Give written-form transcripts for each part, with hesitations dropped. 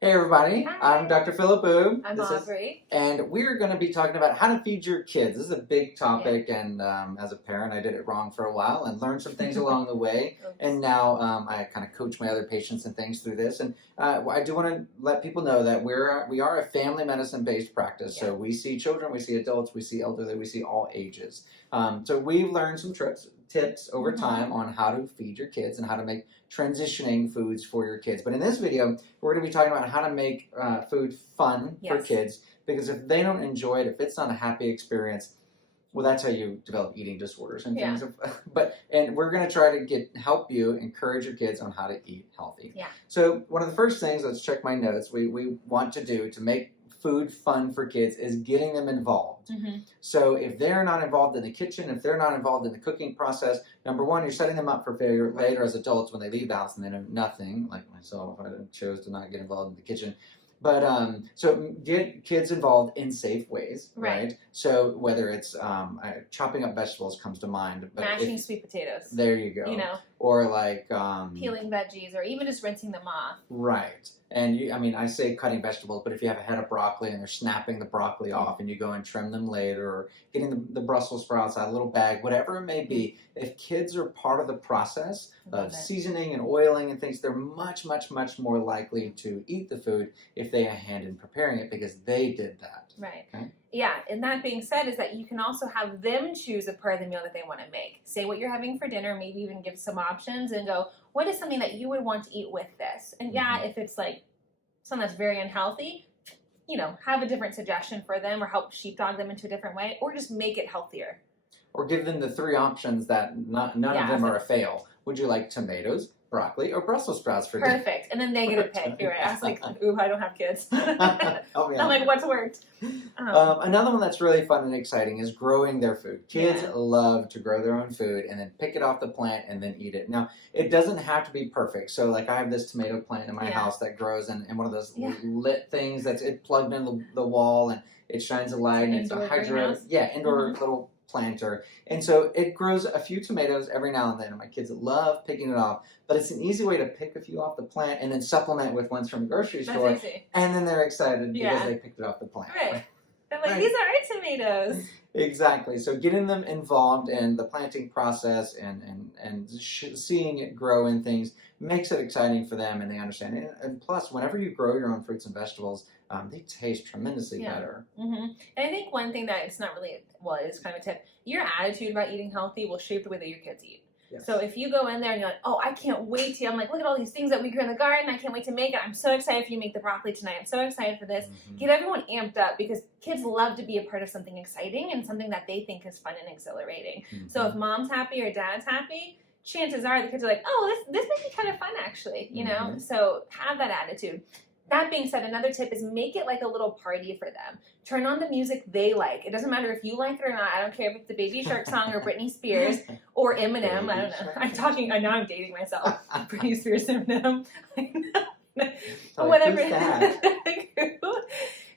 Hey everybody, Hi. I'm Dr. Philip Oubre. I'm Aubree. And we're going to be talking about how to feed your kids. This is a big topic, and as a parent, I did it wrong for a while and learned some things along the way. And now I kind of coach my other patients and things through this. And I do want to let people know that we are a family medicine based practice. So we see children, we see adults, we see elderly, we see all ages. So we've learned some tips over time on how to feed your kids and how to make transitioning foods for your kids. But in this video, we're going to be talking about how to make food fun for kids, because if they don't enjoy it, if it's not a happy experience, well, that's how you develop eating disorders and things. And we're going to try to help you encourage your kids on how to eat healthy. So one of the first things, let's check my notes, we want to do to make food fun for kids is getting them involved. So if they're not involved in the kitchen, if they're not involved in the cooking process, number one, you're setting them up for failure later as adults when they leave the house and they know nothing, like myself. I chose to not get involved in the kitchen. But so get kids involved in safe ways, right? So whether it's chopping up vegetables comes to mind. But mashing sweet potatoes. There you go. You know. Or like peeling veggies, or even just rinsing them off. Right. And I say cutting vegetables, but if you have a head of broccoli and they're snapping the broccoli off and you go and trim them later, or getting the Brussels sprouts out of a little bag, whatever it may be, if kids are part of the process of seasoning and oiling and things, they're much, much, much more likely to eat the food if they have a hand in preparing it because they did that. Right. Okay? Yeah, and that being said is that you can also have them choose a part of the meal that they want to make. Say what you're having for dinner, maybe even give some options and go, what is something that you would want to eat with this? And if it's like something that's very unhealthy, have a different suggestion for them or help sheepdog them into a different way, or just make it healthier. Or give them the three options that none of them are a fail. Would you like tomatoes, broccoli, or Brussels sprouts for dinner? Perfect. And then they get a pick. You're right. I was like, ooh, I don't have kids. I'm like, what's worked? Another one that's really fun and exciting is growing their food. Kids love to grow their own food and then pick it off the plant and then eat it. Now, it doesn't have to be perfect. So, like, I have this tomato plant in my house that grows in one of those lit things that's plugged in the wall, and it shines a light, and it's a hydro, indoor little planter. And so it grows a few tomatoes every now and then, and my kids love picking it off. But it's an easy way to pick a few off the plant and then supplement with ones from the grocery store. That's easy. And then they're excited because they picked it off the plant. Right. They're like, these are our tomatoes. Exactly. So getting them involved in the planting process and seeing it grow in things makes it exciting for them, and they understand it. And plus, whenever you grow your own fruits and vegetables, they taste tremendously better. And I think one thing that it's not really, it is kind of a tip, your attitude about eating healthy will shape the way that your kids eat. So if you go in there and you're like, oh, I can't wait to, I'm like, look at all these things that we grew in the garden. I can't wait to make it. I'm so excited for you to make the broccoli tonight. I'm so excited for this. Get everyone amped up, because kids love to be a part of something exciting and something that they think is fun and exhilarating. So if mom's happy or dad's happy, chances are the kids are like, oh, this might be kind of fun actually, So have that attitude. That being said, another tip is make it like a little party for them. Turn on the music they like. It doesn't matter if you like it or not. I don't care if it's the Baby Shark song or Britney Spears or Eminem. I don't know. I know I'm dating myself. Britney Spears, Eminem. Whatever.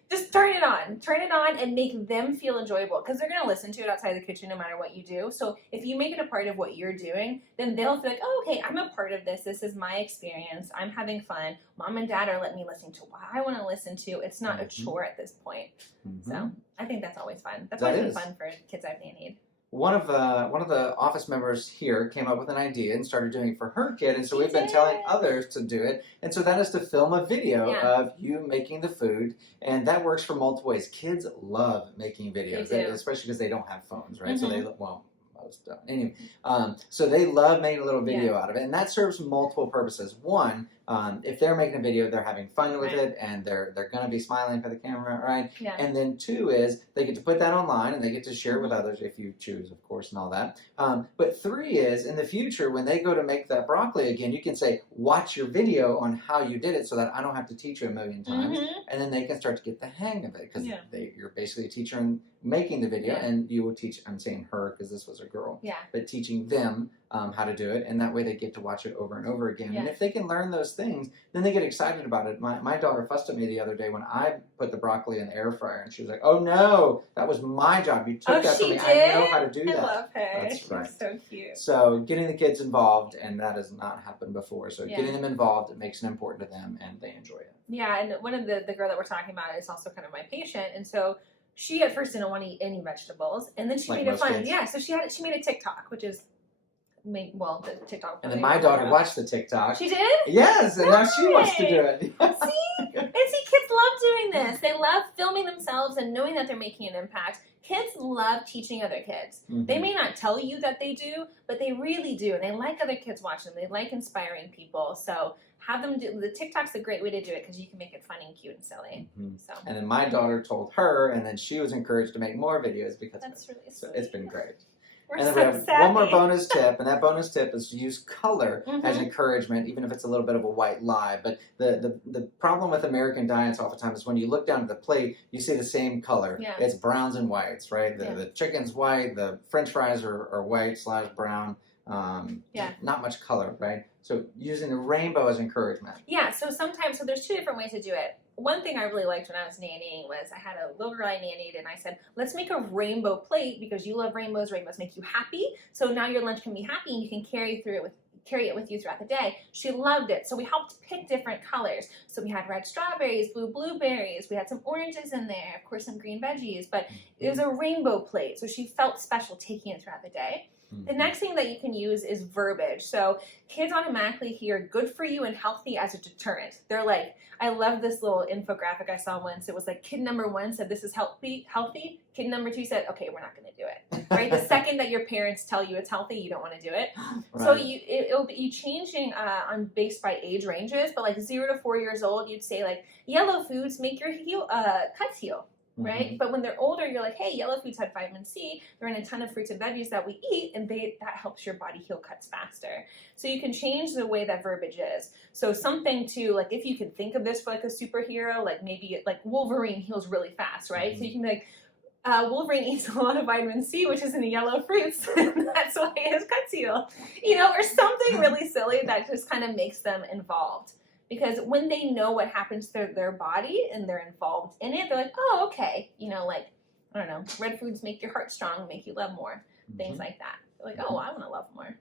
Just turn it on and make them feel enjoyable, because they're going to listen to it outside the kitchen no matter what you do. So if you make it a part of what you're doing, then they'll feel like, oh, okay, I'm a part of this. This is my experience. I'm having fun. Mom and dad are letting me listen to what I want to listen to. It's not a chore at this point. So I think that's always fun. That's always been fun for kids I've nannied. One of the office members here came up with an idea and started doing it for her kid, and so we've been telling others to do it. And so that is to film a video of you making the food, and that works for multiple ways. Kids love making videos, especially because they don't have phones, right? So they most don't. Anyway, so they love making a little video out of it, and that serves multiple purposes. One, if they're making a video, they're having fun with it, and they're going to be smiling for the camera, right? And then two is they get to put that online, and they get to share it with others if you choose, of course, and all that. But three is, in the future, when they go to make that broccoli again, you can say, watch your video on how you did it so that I don't have to teach you a million times. And then they can start to get the hang of it, because you're basically a teacher in making the video, and you will teach, I'm saying her because this was a girl, but teaching them how to do it, and that way they get to watch it over and over again. And if they can learn those things, things, then they get excited about it. My daughter fussed at me the other day when I put the broccoli in the air fryer, and she was like, "Oh no, that was my job. You took that from me. Did? I know how to do that." I love her. That's right. She's so cute. So getting the kids involved, and that has not happened before. So Yeah. getting them involved, it makes it important to them, and they enjoy it. Yeah, and one of the girl that we're talking about is also kind of my patient, and so she at first didn't want to eat any vegetables, and then she Like made it most fun. kids. Yeah, so she made a TikTok, which is the TikTok. And then my daughter watched the TikTok. She did? Yes, and now she wants to do it. See? And see, kids love doing this. They love filming themselves and knowing that they're making an impact. Kids love teaching other kids. Mhm. They may not tell you that they do, but they really do. And they like other kids watching them. They like inspiring people. So have them do the TikTok's a great way to do it because you can make it fun and cute and silly. Mhm. So And then my daughter told her, and then she was encouraged to make more videos because that's of it. really So sweet. it's been great. We're And then so we have savvy. one more bonus tip, and that bonus tip is to use color as Mhm. encouragement, even if it's a little bit of a white lie. But the problem with American diets oftentimes is when you look down at the plate, you see the same color. Yeah. It's browns and whites, right? Yeah. The chicken's white, the French fries are white / brown. Yeah. Not much color, right? So using the rainbow as encouragement. Yeah, so there's two different ways to do it. One thing I really liked when I was nannying was I had a little girl I nannied, and I said, let's make a rainbow plate because you love rainbows. Rainbows make you happy. So now your lunch can be happy, and you can carry it with you throughout the day. She loved it. So we helped pick different colors. So we had red strawberries, blue blueberries. We had some oranges in there, of course, some green veggies. But it was a rainbow plate. So she felt special taking it throughout the day. The next thing that you can use is verbiage. So kids automatically hear good for you and healthy as a deterrent. They're like, I love this little infographic I saw once. It was like kid number 1 said this is healthy. Kid number 2 said, okay, we're not going to do it. Right? The second that your parents tell you it's healthy, you don't want to do it. Right. So it'll be changing based by age ranges, but like 0 to 4 years old, you'd say like yellow foods make your cuts heal. Right? Mhm. But when they're older, you're like, hey, yellow foods have vitamin C. They're in a ton of fruits and veggies that we eat, and that helps your body heal cuts faster. So you can change the way that verbiage is. So something to, like, if you can think of this for like a superhero, like maybe like Wolverine heals really fast, right? Mhm. So you can be like, Wolverine eats a lot of vitamin C, which is in the yellow fruits, and that's why his cuts heal. Or something really silly that just kind of makes them involved. Because when they know what happens to their body and they're involved in it, they're like, oh, okay. Like, I don't know, red foods make your heart strong, make you love more, things like that. They're like, oh, I want to love more.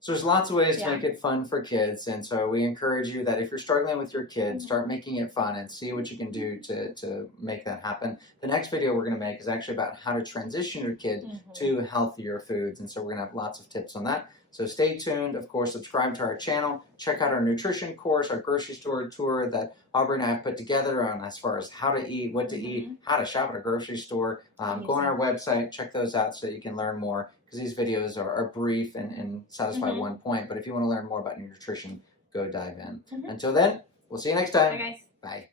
So there's lots of ways to Yeah. make it fun for kids, and so we encourage you that if you're struggling with your kids, start making it fun and see what you can do to make that happen. The next video we're going to make is actually about how to transition your kid to healthier foods, and so we're going to have lots of tips on that. So stay tuned. Of course, subscribe to our channel. Check out our nutrition course, our grocery store tour that Aubree and I have put together on as far as how to eat, what to eat, how to shop at a grocery store. Go on our website, check those out so that you can learn more, because these videos are brief and satisfy one point. But if you want to learn more about nutrition, go dive in. Until then, we'll see you next time. Bye, guys. Bye.